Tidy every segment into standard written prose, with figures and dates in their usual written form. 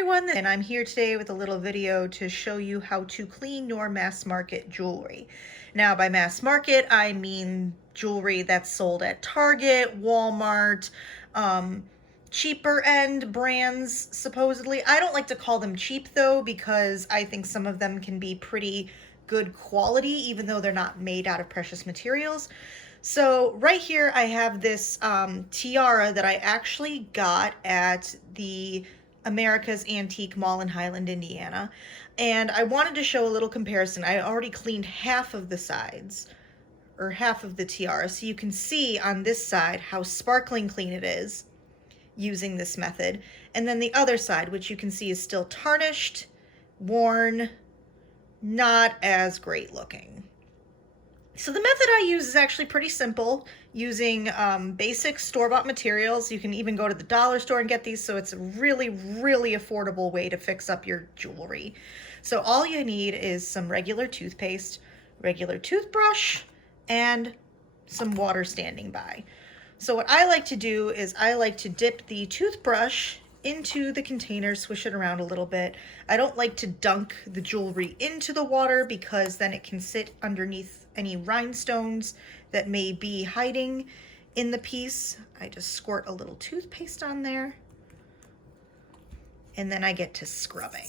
everyone, and I'm here today with a little video to show you how to clean your mass market jewelry. Now by mass market, I mean jewelry that's sold at Target, Walmart, cheaper end brands supposedly. I don't like to call them cheap though, because I think some of them can be pretty good quality even though they're not made out of precious materials. So right here I have this tiara that I actually got at the America's Antique Mall in Highland, Indiana. And I wanted to show a little comparison. I already cleaned half of the sides, or half of the tiara, so you can see on this side how sparkling clean it is using this method. And then the other side, which you can see is still tarnished, worn, not as great looking. So the method I use is actually pretty simple, using basic store-bought materials. You can even go to the dollar store and get these, so it's a really, really affordable way to fix up your jewelry. So all you need is some regular toothpaste, regular toothbrush, and some water standing by. So what I like to do is I like to dip the toothbrush into the container, swish it around a little bit. I don't like to dunk the jewelry into the water because then it can sit underneath any rhinestones that may be hiding in the piece. I just squirt a little toothpaste on there, and then I get to scrubbing.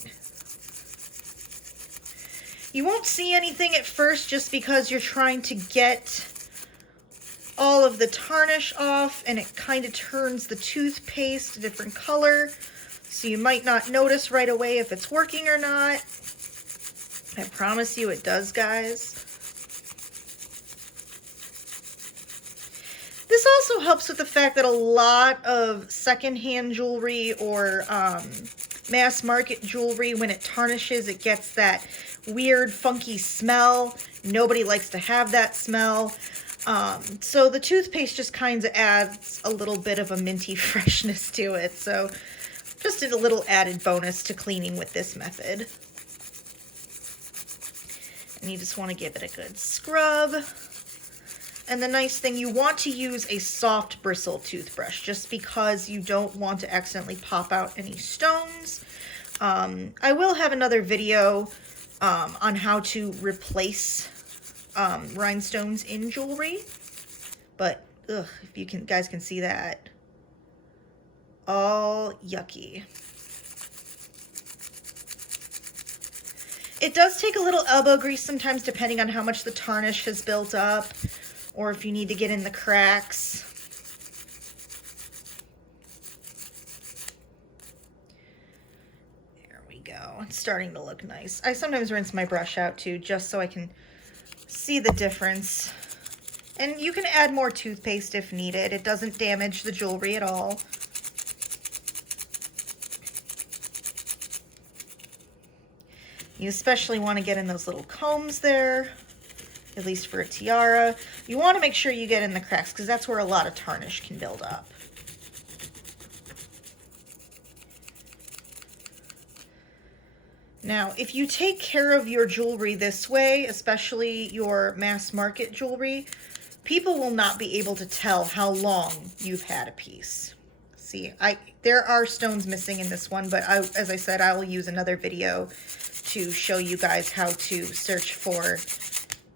You won't see anything at first just because you're trying to get all of the tarnish off, and it kind of turns the toothpaste a different color, so you might not notice right away if it's working or not. I promise you it does, guys. This also helps with the fact that a lot of secondhand jewelry or mass market jewelry, when it tarnishes, it gets that weird funky smell. Nobody likes to have that smell. So the toothpaste just kind of adds a little bit of a minty freshness to it. So just a little added bonus to cleaning with this method. And you just want to give it a good scrub. And the nice thing, you want to use a soft bristle toothbrush just because you don't want to accidentally pop out any stones. I will have another video on how to replace rhinestones in jewelry, but ugh, if you guys can see that, all yucky. It does take a little elbow grease sometimes, depending on how much the tarnish has built up, or if you need to get in the cracks. There we go. It's starting to look nice. I sometimes rinse my brush out too, just so I can see the difference. And you can add more toothpaste if needed. It doesn't damage the jewelry at all. You especially want to get in those little combs there, at least for a tiara. You want to make sure you get in the cracks because that's where a lot of tarnish can build up. Now, if you take care of your jewelry this way, especially your mass market jewelry, people will not be able to tell how long you've had a piece. See, there are stones missing in this one, but as I said, I will use another video to show you guys how to search for,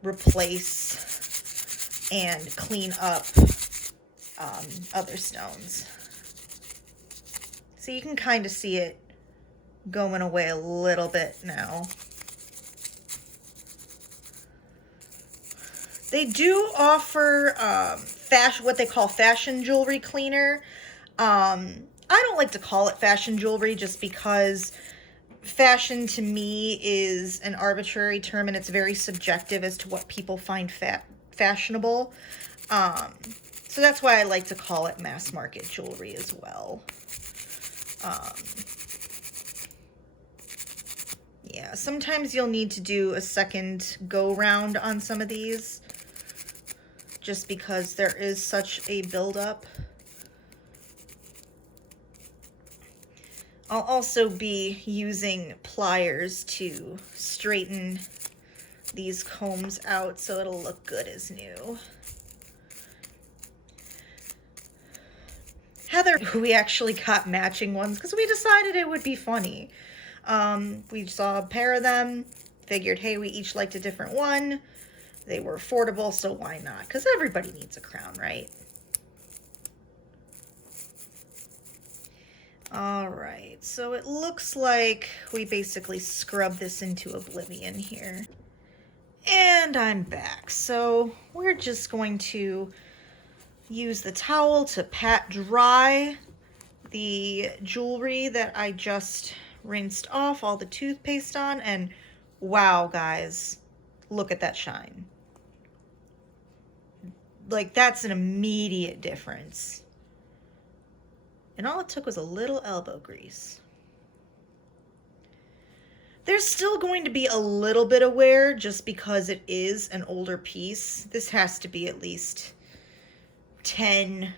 replace, and clean up other stones. So you can kind of see it going away a little bit now. They do offer what they call fashion jewelry cleaner. I don't like to call it fashion jewelry just because fashion to me is an arbitrary term and it's very subjective as to what people find fashionable. So that's why I like to call it mass market jewelry as well. Yeah, sometimes you'll need to do a second go round on some of these just because there is such a buildup. I'll also be using pliers to straighten these combs out so it'll look good as new. Heather, we actually got matching ones because we decided it would be funny. We saw a pair of them, figured, hey, we each liked a different one. They were affordable, so why not? Because everybody needs a crown, right? All right, so it looks like we basically scrubbed this into oblivion here. And I'm back. So we're just going to use the towel to pat dry the jewelry that I just rinsed off all the toothpaste on, and wow, guys, look at that shine. Like, that's an immediate difference. And all it took was a little elbow grease. There's still going to be a little bit of wear just because it is an older piece. This has to be at least 10,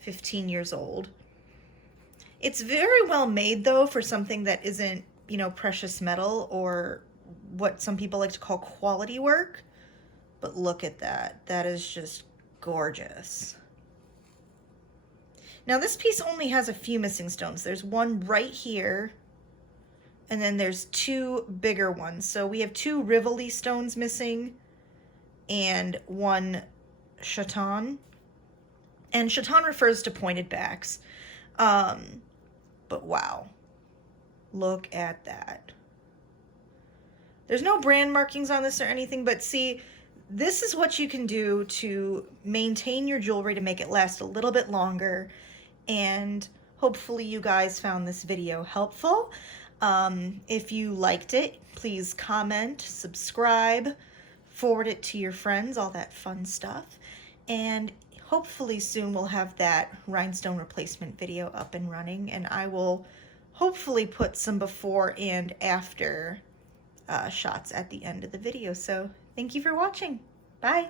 15 years old. It's very well made though for something that isn't, you know, precious metal or what some people like to call quality work. But look at that. That is just gorgeous. Now this piece only has a few missing stones. There's one right here, and then there's two bigger ones. So we have two Rivoli stones missing and one chaton. And chaton refers to pointed backs. But wow, look at that. There's no brand markings on this or anything, but see, this is what you can do to maintain your jewelry to make it last a little bit longer. And hopefully you guys found this video helpful. If you liked it, please comment, subscribe, forward it to your friends, all that fun stuff. And hopefully soon we'll have that rhinestone replacement video up and running, and I will hopefully put some before and after shots at the end of the video. So thank you for watching. Bye.